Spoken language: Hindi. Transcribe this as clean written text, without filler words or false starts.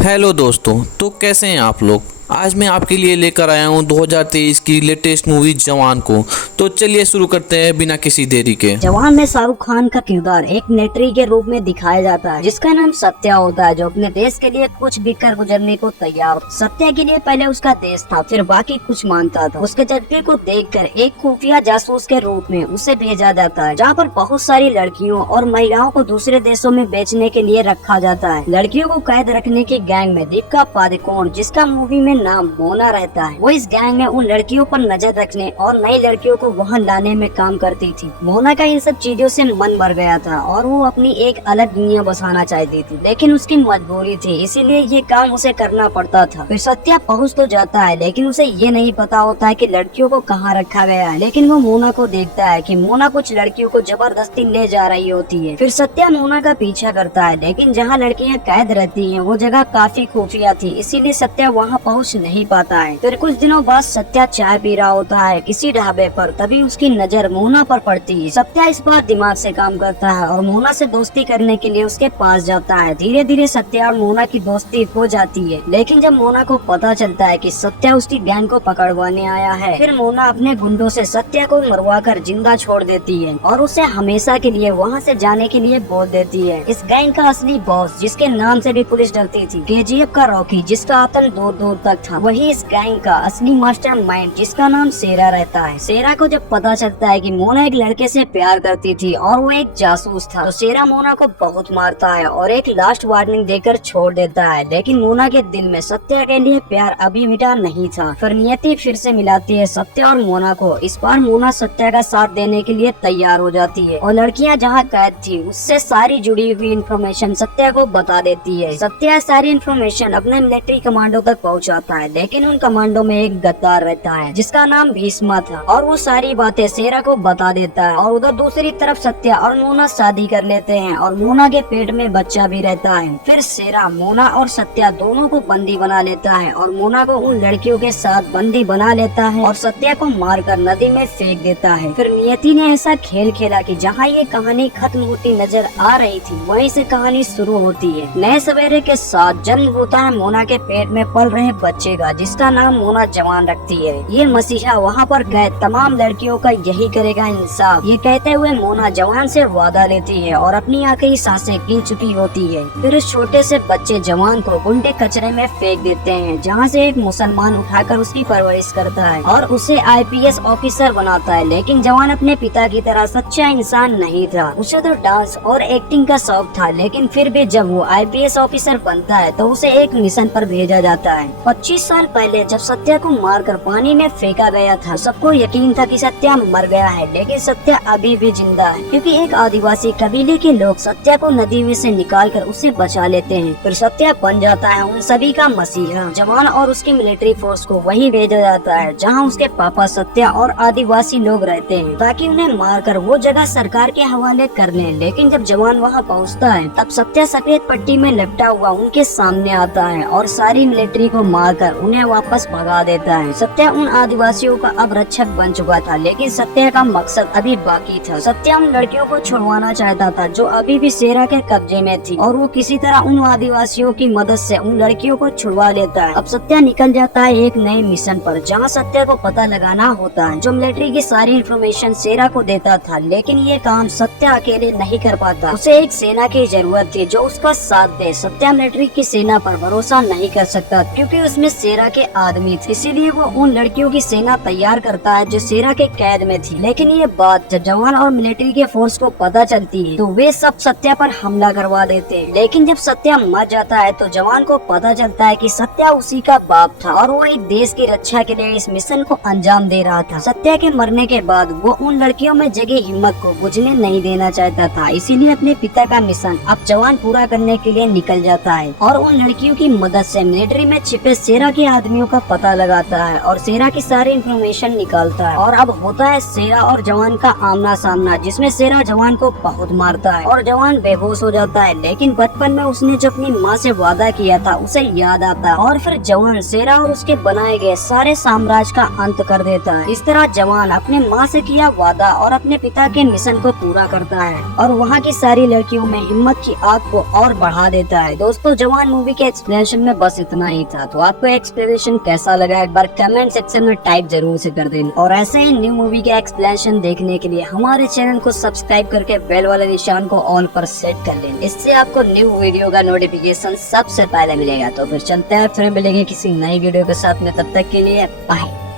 हेलो दोस्तों, तो कैसे हैं आप लोग। आज मैं आपके लिए लेकर आया हूं 2023 की लेटेस्ट मूवी जवान को। तो चलिए शुरू करते हैं बिना किसी देरी के। जवान में शाहरुख खान का किरदार एक मिलिट्री के रूप में दिखाया जाता है जिसका नाम सत्या होता है, जो अपने देश के लिए कुछ भी कर गुजरने को तैयार हो। सत्या के लिए पहले उसका देश था, फिर बाकी कुछ मानता था। उसके जज्बे को देखकर एक खुफिया जासूस के रूप में उसे भेजा जाता है, जहाँ पर बहुत सारी लड़कियों और महिलाओं को दूसरे देशों में बेचने के लिए रखा जाता है। लड़कियों को कैद रखने की गैंग में दीपिका पादुकोण, जिसका मूवी में नाम मोना रहता है, वो इस गैंग में उन लड़कियों पर नजर रखने और नई लड़कियों को वहां लाने में काम करती थी। मोना का इन सब चीजों से मन भर गया था और वो अपनी एक अलग दुनिया बसाना चाहती थी, लेकिन उसकी मजबूरी थी, इसीलिए ये काम उसे करना पड़ता था। फिर सत्या पहुंच तो जाता है, लेकिन उसे ये नहीं पता होता है कि लड़कियों को कहाँ रखा गया है। लेकिन वो मोना को देखता है कि मोना कुछ लड़कियों को जबरदस्ती ले जा रही होती है। फिर सत्या मोना का पीछा करता है, लेकिन जहाँ लड़कियाँ कैद रहती है वो जगह काफी खुफिया थी, इसीलिए सत्या वहाँ पहुँच नहीं पाता है। फिर कुछ दिनों बाद सत्या चाय पी रहा होता है किसी ढाबे पर, तभी उसकी नजर मोना पर पड़ती है। सत्या इस बार दिमाग से काम करता है और मोना से दोस्ती करने के लिए उसके पास जाता है। धीरे धीरे सत्या और मोना की दोस्ती हो जाती है, लेकिन जब मोना को पता चलता है कि सत्या उसकी गैंग को पकड़वाने आया है, फिर मोना अपने गुंडों से सत्या को मरवा कर जिंदा छोड़ देती है और उसे हमेशा के लिए वहाँ से जाने के लिए बोल देती है। इस गैंग का असली बॉस, जिसके नाम से भी पुलिस डरती थी, केजीएफ का रॉकी, जिसका आतंक दूर दूर तक था, वही इस गैंग का असली मास्टरमाइंड, जिसका नाम शेरा रहता है। शेरा को जब पता चलता है कि मोना एक लड़के से प्यार करती थी और वो एक जासूस था, तो शेरा मोना को बहुत मारता है और एक लास्ट वार्निंग देकर छोड़ देता है। लेकिन मोना के दिल में सत्या के लिए प्यार अभी मिटा नहीं था। फिर नियति फिर से मिलाती है सत्या और मोना को। इस बार मोना सत्या का साथ देने के लिए तैयार हो जाती है और लड़कियां जहां कैद थी उससे सारी जुड़ी हुई इन्फॉर्मेशन सत्या को बता देती है। सत्या सारी इन्फॉर्मेशन अपने मिलिट्री कमांडो तक पहुंचाता है, लेकिन उन कमांडो में एक गद्दार रहता है जिसका नाम भीष्मा था और वो सारी बातें शेरा को बता देता है। और उधर दूसरी तरफ सत्या और मोना शादी कर लेते हैं और मोना के पेट में बच्चा भी रहता है। फिर शेरा मोना और सत्या दोनों को बंदी बना लेता है और मोना को उन लड़कियों के साथ बंदी बना लेता है और सत्या को मारकर नदी में फेंक देता है। फिर नियति ने ऐसा खेल खेला कि जहाँ ये कहानी खत्म होती नजर आ रही थी, वहीं से कहानी शुरू होती है। नए सवेरे के साथ जन्म होता है मोना के पेट में पल रहे बच्चे का, जिसका नाम मोना जवान रखती है। ये मसीहा वहाँ पर कैद तमाम लड़कियों का यही करेगा इंसाफ, ये कहते हुए मोना जवान से वादा लेती है और अपनी आखिरी सांसें गिन चुकी होती है। फिर उस छोटे से बच्चे जवान को गुंडे कचरे में फेंक देते हैं, जहाँ से एक मुसलमान उठाकर उसकी परवरिश करता है और उसे आईपीएस ऑफिसर बनाता है। लेकिन जवान अपने पिता की तरह सच्चा इंसान नहीं था, उसे तो डांस और एक्टिंग का शौक था। लेकिन फिर भी जब वो आईपीएस ऑफिसर बनता है तो उसे एक मिशन पर भेजा जाता है। 25 साल पहले जब सत्या को मारकर पानी में फेंका गया था, सबको यकीन था कि सत्या मर गया है, लेकिन सत्या अभी भी जिंदा है, क्योंकि एक आदिवासी कबीले के लोग सत्या को नदी में से निकालकर उसे बचा लेते हैं। फिर सत्या बन जाता है उन सभी का मसीहा। जवान और उसकी मिलिट्री फोर्स को वही भेजा जाता है जहाँ उसके पापा सत्या और आदिवासी लोग रहते हैं, ताकि उन्हें मारकर वो जगह सरकार के हवाले कर लें। लेकिन जब जवान वहाँ पहुँचता है तब सत्या सफेद पट्टी में लपटा हुआ उनके सामने आता है और सारी मिलिट्री को मारकर उन्हें वापस भगा देता है। सत्या उन आदिवासियों का अब रक्षक बन चुका था, लेकिन सत्या का मकसद अभी बाकी था। सत्या उन लड़कियों को छुड़वाना चाहता था जो अभी भी शेरा के कब्जे में थी, और वो किसी तरह उन आदिवासियों की मदद से उन लड़कियों को छुड़वा लेता है। अब सत्या निकल जाता है एक नए मिशन पर, जहाँ सत्या को पता लगाना होता है, जो मिलिट्री की सारी इन्फॉर्मेशन शेरा को देता था। लेकिन ये काम सत्या अकेले नहीं कर पाता, उसे एक सेना की जरूरत थी जो उसका साथ दे। सत्या मिलिट्री की सेना पर भरोसा नहीं कर सकता, क्योंकि उसमें शेरा के आदमी थे, इसीलिए वो उन लड़कियों की सेना तैयार करता है जो शेरा के कैद में थी। लेकिन ये बात जब जवान और मिलिट्री के फोर्स को पता चलती है तो वे सब सत्या पर हमला करवा देते हैं। लेकिन जब सत्या मर जाता है तो जवान को पता चलता है कि सत्या उसी का बाप था और वो एक देश की रक्षा के लिए इस मिशन को अंजाम दे रहा था। सत्या के मरने के बाद वो उन लड़कियों में जगी हिम्मत को बुझने नहीं देना चाहता था, इसीलिए अपने पिता का मिशन अब जवान पूरा करने के लिए निकल जाता है और उन लड़कियों की मदद से मिलिट्री में छिपे शेरा के आदमियों का पता लगाता है और शेरा की सारी इंफॉर्मेशन निकालता है। और अब होता है शेरा और जवान का आमना सामना, जिसमें शेरा जवान को बहुत मारता है और जवान बेहोश हो जाता है। लेकिन बचपन में उसने जो अपनी माँ से वादा किया था उसे याद आता है और फिर जवान शेरा और उसके बनाए गए सारे साम्राज्य का अंत कर देता है। इस तरह जवान अपने माँ से किया वादा और अपने पिता के मिशन को पूरा करता है और वहाँ की सारी लड़कियों में हिम्मत की आग को और बढ़ा देता है। दोस्तों, जवान मूवी के एक्सप्लेनेशन में बस इतना ही था। तो आपको एक्सप्लेनेशन कैसा लगा एक बार कमेंट सेक्शन में टाइप जरूर से कर देना। और ऐसे ही न्यू मूवी के एक्सप्लेनेशन देखने के लिए हमारे चैनल को सब्सक्राइब करके बेल वाले निशान को ऑल पर सेट कर लेना। इससे आपको न्यू वीडियो का नोटिफिकेशन सबसे पहले मिलेगा। तो फिर चलते हैं, फिर मिलेंगे किसी नई वीडियो के साथ में। तब तक के लिए बाय।